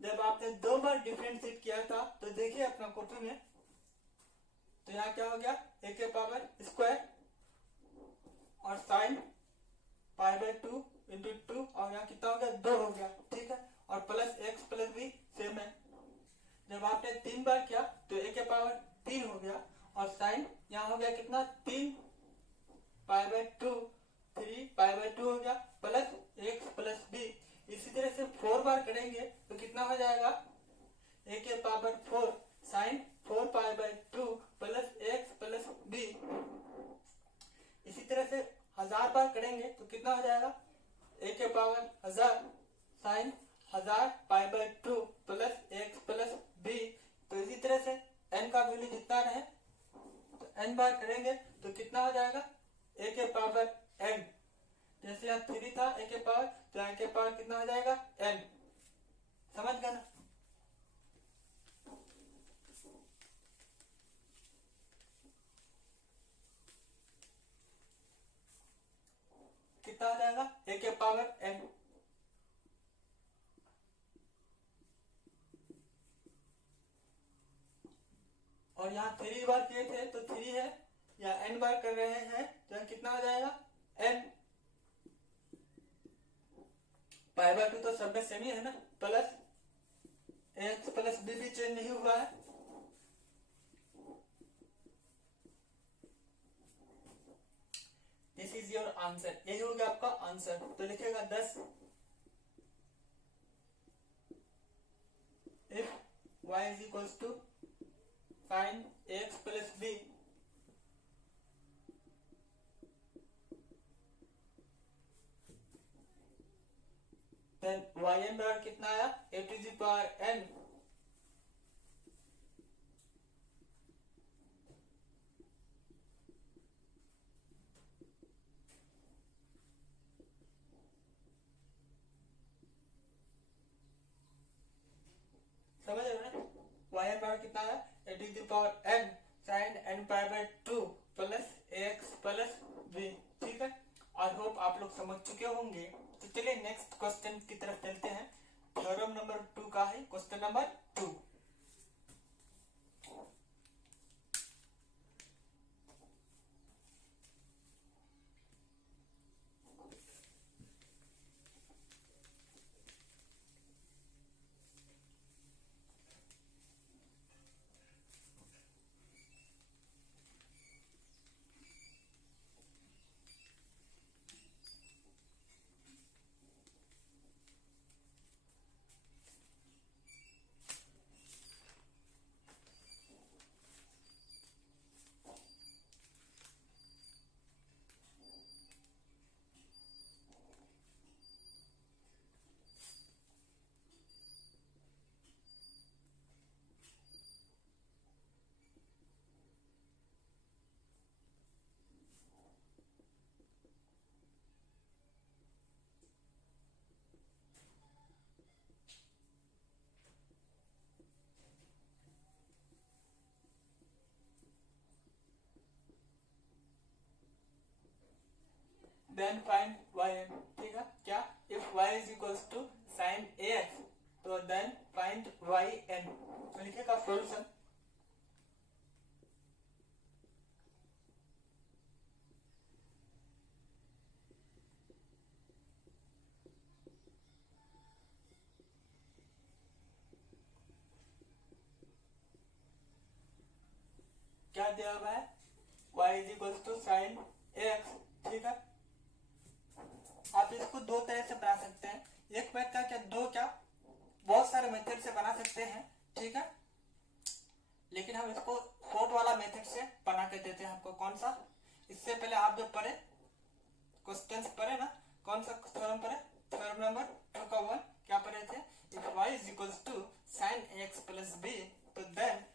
जब आपने 2 बार डिफरेंशिएट किया था तो देखिए अपना क्वेश्चन में, तो यहाँ क्या हो गया a के पावर स्क्वायर और साइन पाई बाय 2 इंटू 2, और यहाँ कितना हो गया 2 हो गया। ठीक है, और plus x plus B same है। जब आपने 3 बार किया तो a के पावर 3 हो गया, और साइन यहाँ हो गया कितना 3 पाई बाय 2, 3 पाई बाय 2 हो गया, प्लस एक्स प्लस बी। इसी तरह से 4 बार करेंगे तो कितना हो जाएगा a के power 4 sine 4 pi by 2 plus x plus b. इसी तरह से 1000 बार करेंगे तो कितना हो जाएगा a के power 1000 sine 1000 pi by 2 plus x plus b. तो इसी तरह से n का वैल्यू जितना रहे तो n बार करेंगे तो कितना हो जाएगा a के पावर n, जैसे यहाँ 3 था a के पावर, तो a के पावर कितना हो जाएगा n। समझ गए ना। कितना हो जाएगा a के पावर n। और यहाँ 3 बार किए थे तो 3 है, या n बार कर रहे हैं तो यहाँ कितना हो जाएगा n। पाई बाय 2 तो सब में सेम ही है ना, प्लस एक्स प्लस बी भी चेंज नहीं हुआ है। दिस इज योर आंसर, यही हो गया आपका आंसर। तो लिखेगा 10 if y is equals to sine x plus b, then yn बराबर कितना आया a to the power n। समझ रहे हो ना, yn बराबर कितना आया a to the power n sign n pi by 2 plus x plus b. ठीक है, आई होप आप लोग समझ चुके होंगे। तो चलिए नेक्स्ट क्वेश्चन की तरफ चलते हैं। थ्योरम नंबर 2 का है question number 2। Then find yn। ठीक है, क्या if y is equals to sine ax, तो देन फाइंड yn। तो लिखेगा सॉल्यूशन, क्या दिया हुआ है, y is equal to sine x. ठीक है, आप इसको दो तरह से बना सकते हैं, एक मेथड क्या दो क्या बहुत सारे मेथड से बना सकते हैं। ठीक है, लेकिन हम इसको शॉर्ट वाला मेथड से बना के देते हैं आपको। कौन सा, इससे पहले आप जो पढ़े क्वेश्चंस पढ़े ना, कौन सा थ्योरम पढ़े, थ्योरम नंबर 2 का 1 क्या पढ़े थे, if y is equal to sine x plus b, तो देन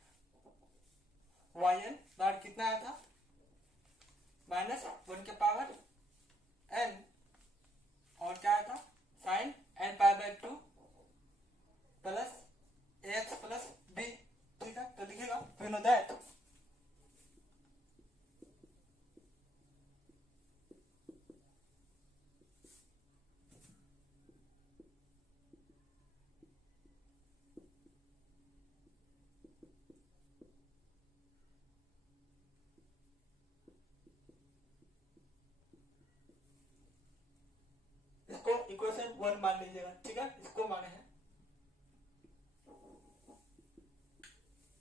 yn बार कितना आया था, माइनस 1 के पावर n, और क्या आया था sine n pi by 2 plus x plus b. ठीक है, तो लिखेगा वी नो दैट इसको इक्वेशन 1 मान लीजिएगा। ठीक है, इसको माने हैं,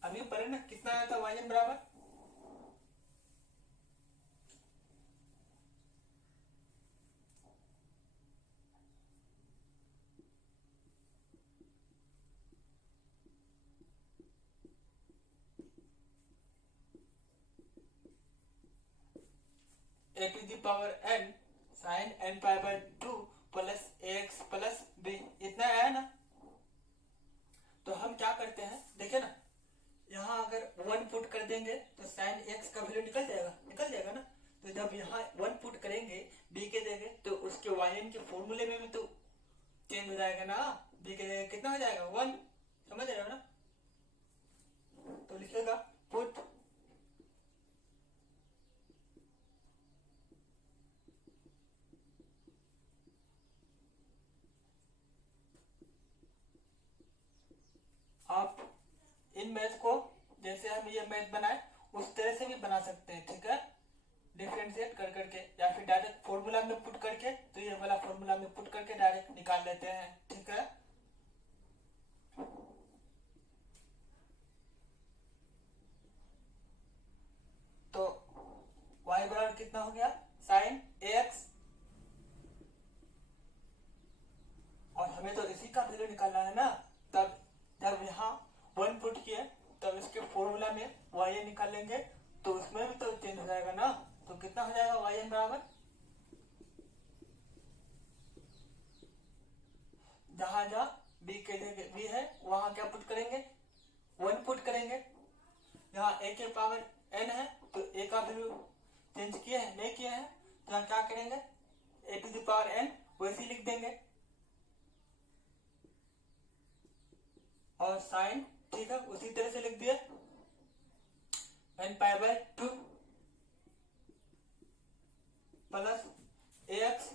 अभी पढ़े ना कितना आया था yn बराबर a to the power n sign n pi by 2 plus x plus b, इतना आया ना। तो हम क्या करते हैं, देखिए ना, यहाँ अगर 1 पुट कर देंगे तो साइन एक्स का वैल्यू निकल जाएगा ना। तो जब यहाँ 1 पुट करेंगे बी के जगह, तो उसके yn के फॉर्मूले में भी तो चेंज हो जाएगा ना, बी के जगह कितना हो जाएगा 1, समझ रहे हो ना। तो लिखिएगा पुट आप इन मैथ को जैसे हम ये मैथ बनाए उस तरह से भी बना सकते हैं। ठीक है, डिफरेंशिएट कर करके, या फिर डायरेक्ट फॉर्मूला में पुट करके, तो ये वाला फॉर्मूला में पुट करके डायरेक्ट निकाल लेते हैं। ठीक है, तो y बराबर कितना हो गया साइन एक्स, और हमें तो इसी का वैल्यू निकालना है ना। तब जब यहाँ 1 पुट किए तब इसके फॉर्मूला में y निकाल लेंगे, तो उसमें भी तो चेंज हो जाएगा ना। तो कितना हो जाएगा yn बराबर, जहां जहां b के जगह b है वहां क्या पुट करेंगे 1 पुट करेंगे। यहाँ a के पावर n है तो a का वैल्यू चेंज किए हैं नहीं किए हैं, तो यहाँ क्या करेंगे a to the power n वैसे लिख देंगे, और साइन ठीक है उसी तरह से लिख दिया n pi by 2 plus ax।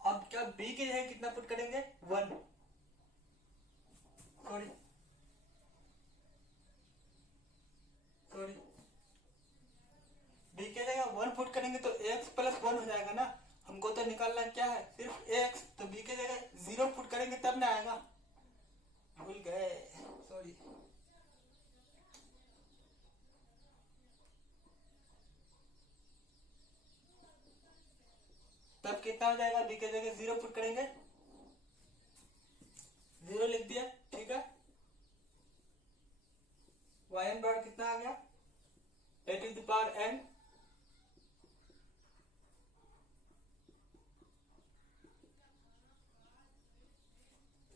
अब क्या b के जगह कितना पुट करेंगे 1, सॉरी b के जगह 1 पुट करेंगे तो x प्लस 1 हो जाएगा ना। हमको तो निकालना क्या है सिर्फ x, तो b के जगह 0 पुट करेंगे तब ना आएगा, भूल गए सॉरी। तब कितना हो जाएगा, b के जगह 0 पुट करेंगे, 0 लिख दिया। ठीक है, yn बराबर कितना आ गया a to the power n,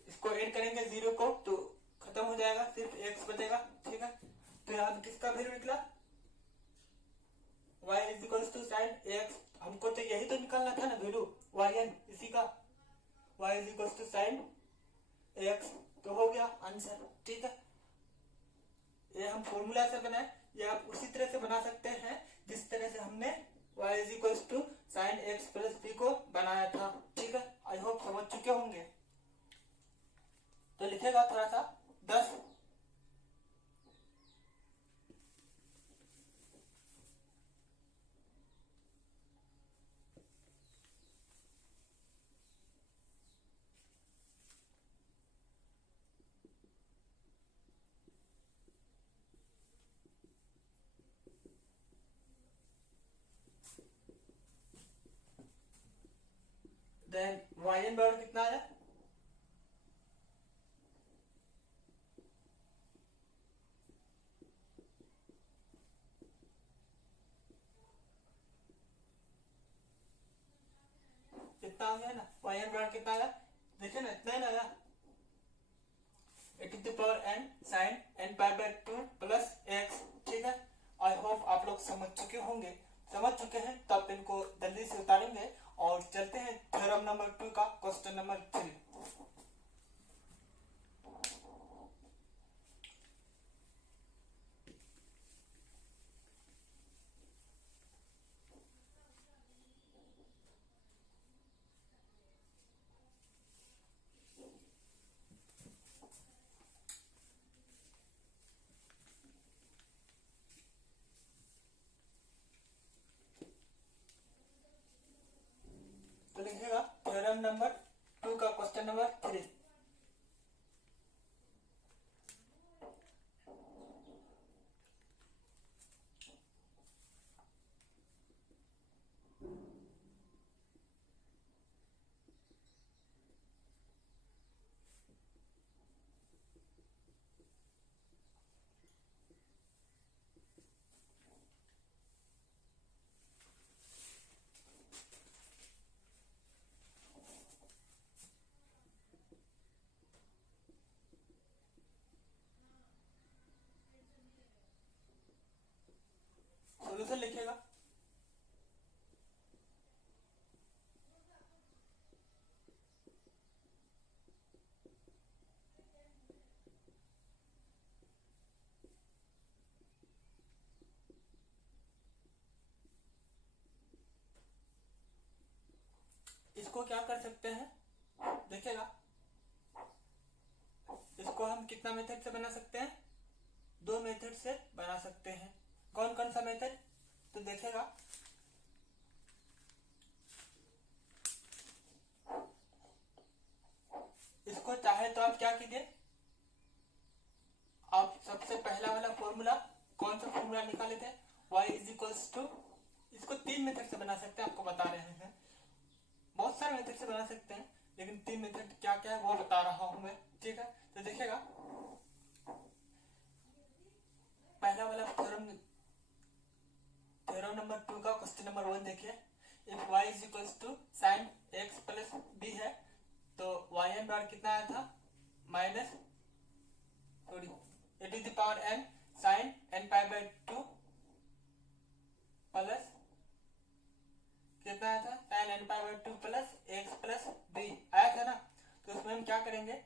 इसको ऐड करेंगे 0 को तो खत्म हो जाएगा, सिर्फ x बचेगा। ठीक है, तो यहाँ किसका वैल्यू निकला y is equal to sine x, हमको तो यही तो निकालना था ना वैल्यू yn, इसी का y is equal to sine x, तो हो गया आंसर। ठीक है, ये हम फॉर्मूला से बनाए, ये आप उसी तरह से बना सकते हैं जिस तरह से हमने y is equal to sine x plus b को बनाया था। ठीक है, आई होप समझ चुके होंगे। तो लिखेगा थोड़ा सा 10, देन वाई एन बराबर कितना आया, कितना आ गया ना, वाई एन बराबर कितना आया, देखिए ना इतना ही ना आया, A to the power N sine N pi by 2 plus X. ठीक है, आई होप आप लोग समझ चुके होंगे, समझ चुके हैं तो आप इनको जल्दी से उतारेंगे और चलते हैं थ्योरम नंबर 2 का क्वेश्चन नंबर 3। तो लिखिएगा थ्योरम नंबर 2 का क्वेश्चन नंबर 3। सॉल्यूशन लिखिएगा, इसको क्या कर सकते हैं, देखिएगा इसको हम कितना मेथड से बना सकते हैं, 2 मेथड से बना सकते हैं। कौन कौन सा मेथड, तो देखिएगा इसको चाहे तो आप क्या कीजिए, आप सबसे पहला वाला फॉर्मूला, कौन सा फॉर्मूला निकाले थे, y इज इक्वल्स टू, इसको 3 मेथड से बना सकते हैं, आपको बता रहे हैं, बहुत सारे मेथड से बना सकते हैं लेकिन 3 मेथड क्या क्या है वो बता रहा हूं मैं। ठीक है, तो देखिएगा पहला वाला थ्योरम नंबर 2 का क्वेश्चन नंबर 1 देखिए, if y is equals to sine x plus b है तो y एन बार कितना आया था, minus sorry a to the power n sign n pi by 2 plus कितना आया था, sine n pi by 2 plus x plus b आया था ना। तो उसमें हम क्या करेंगे,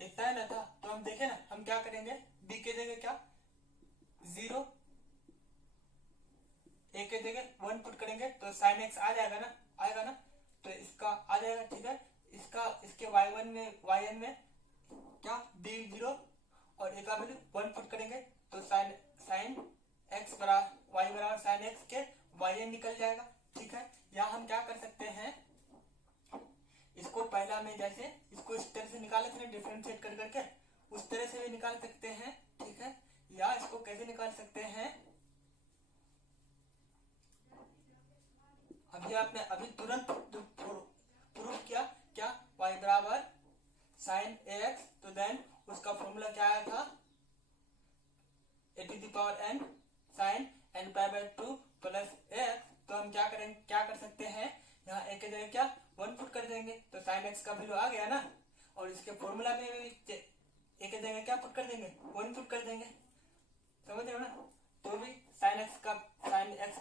इतना ही ना था, तो हम देखें ना हम क्या करेंगे, b के जगह क्या 0, a के जगह 1 पुट करेंगे तो साइन x आ जाएगा ना, आएगा ना, तो इसका आ जाएगा। ठीक है, इसका इसके y1 में yn में क्या b0 और a का वैल्यू 1 पुट करेंगे तो साइन x बराबर y बराबर साइन x के yn निकल जाएगा। ठीक है, यहाँ हम क्या कर सकते हैं, इसको पहला में जैसे इसको इस तरह से निकाले थे ना डिफरेंशिएट कर करके, उस तरह से भी निकाल सकते हैं। ठीक है, या इसको कैसे निकाल सकते हैं, अभी आपने अभी तुरंत प्रूफ किया क्या, y बराबर साइन ax, तो देन उसका फॉर्मूला क्या आया था, a to the power n sign n pi by 2 plus x। तो हम क्या करेंगे, क्या कर सकते हैं, यहाँ a के जगह क्या 1 पुट कर देंगे तो साइन x का वैल्यू आ गया ना, और इसके फॉर्मूला में भी a के जगह क्या पुट कर देंगे, 1 पुट कर देंगे, समझ रहे हो ना। तो भी साइन x का साइन x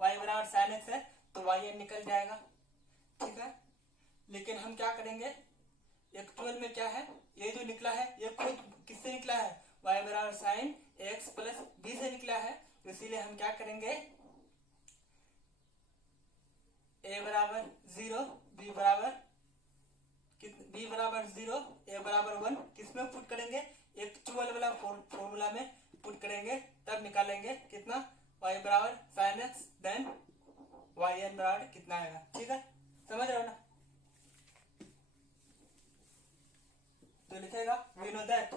y बराबर साइन x है तो yn निकल जाएगा। ठीक है, लेकिन हम क्या करेंगे, एक्चुअल में क्या है, ये जो निकला है ये खुद किससे निकला है, y बराबर साइन x प्लस b से निकला है, तो इसीलिए हम क्या करेंगे, a बराबर 0, b बराबर 0, a बराबर 1 किसमें पुट करेंगे, एक्चुअल वाला फॉर्मूला में पुट करेंगे, तब निकालेंगे कितना, y बराबर साइन x, देन yn बराबर कितना आएगा। ठीक है, समझ रहे हो ना। तो लिखेगा वी नो दैट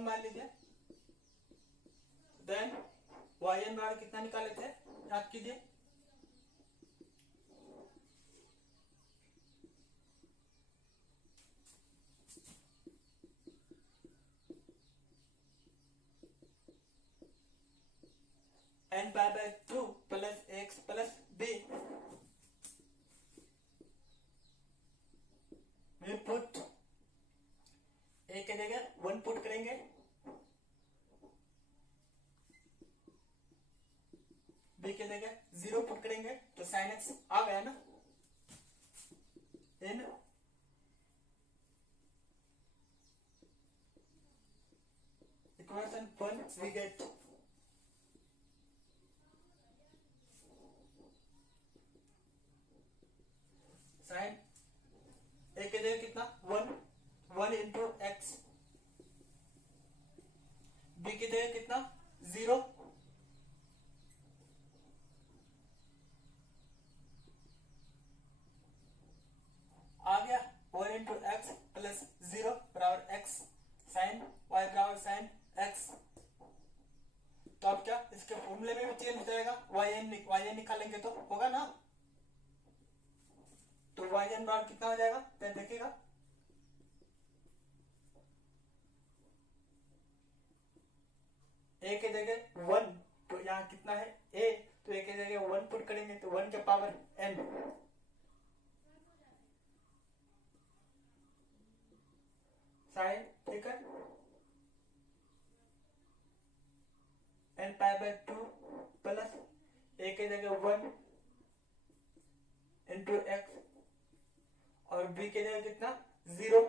1 मान लीजिए, देन वाई एन बार कितना निकाले थे याद कीजिए, n pi by 2 plus x plus b में पुट ए की जगह 1 पुट करेंगे, बी की जगह 0 पुट करेंगे, तो साइन एक्स आ गया ना, in equation 1 we get sine a की जगह कितना 1 इंटू एक्स, बी की जगह कितना 0, आ गया 1 इंटू एक्स प्लस 0 बराबर एक्स साइन वाई बराबर साइन एक्स। तो अब क्या इसके फॉर्मूले में भी चेंज हो जाएगा, वाई एन निकालेंगे तो होगा ना, तो वाई एन बराबर कितना हो जाएगा तो देखिएगा, ए के जगह 1, तो यहाँ कितना है ए, तो ए के जगह 1 पुट करेंगे तो 1 के पावर एन साइन, ठीक है, एन पाई बाय 2 प्लस ए के जगह 1 इंटू एक्स और बी के जगह कितना 0,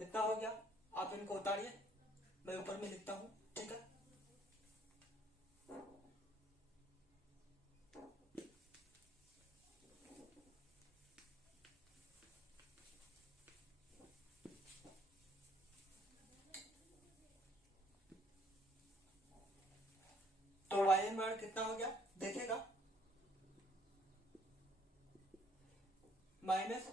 इतना हो गया। आप इनको उतारिए, मैं ऊपर में लिखता हूं, ठीक है। तो वाई एन बराबर कितना हो गया देखिएगा, माइनस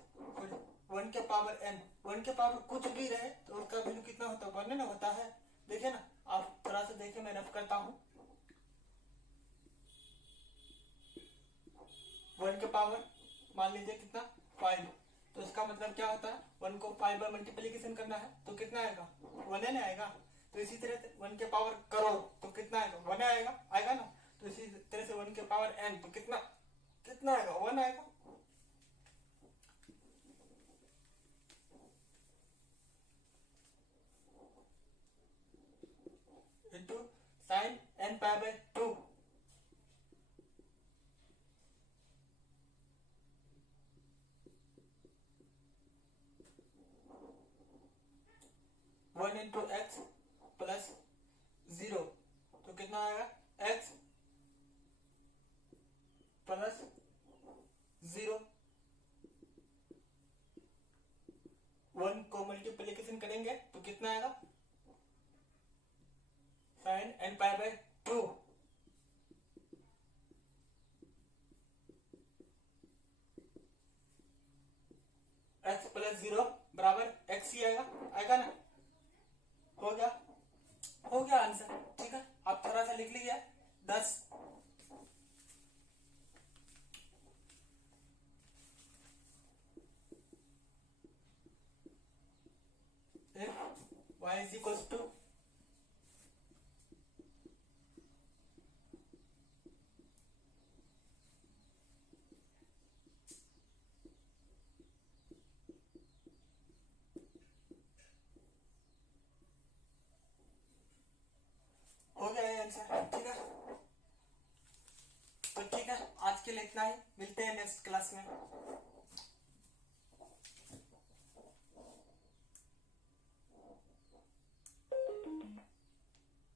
1 के पावर एन, 1 के पावर कुछ भी रहे तो उसका वैल्यू कितना होता है 1 ना होता है, देखिए ना, आप थोड़ा सा देखिए, मैं रफ करता हूं, 1 के पावर मान लीजिए कितना 5, तो इसका मतलब क्या होता है 1 को 5 बार मल्टीप्लीकेशन करना है तो कितना आएगा 1 ना आएगा, तो इसी तरह से 1 के पावर करोड़ तो कितना आएगा 1 आएगा ना, तो इसी तरह से 1 के पावर एन तो कितना आएगा 1 आएगा। Into sine N pi by 2 1 into x plus 0, तो कितना आएगा एक्स प्लस 0, 1 को मल्टीप्लीकेशन करेंगे तो कितना आएगा sine N pi by 2 x plus 0 बराबर एक्स ही आएगा ना, हो गया आंसर, ठीक है। आप थोड़ा सा लिख लीजिए 10, y is equals to हो गया ये आंसर, ठीक है। तो ठीक है, आज के लिए इतना ही, मिलते हैं नेक्स्ट क्लास में।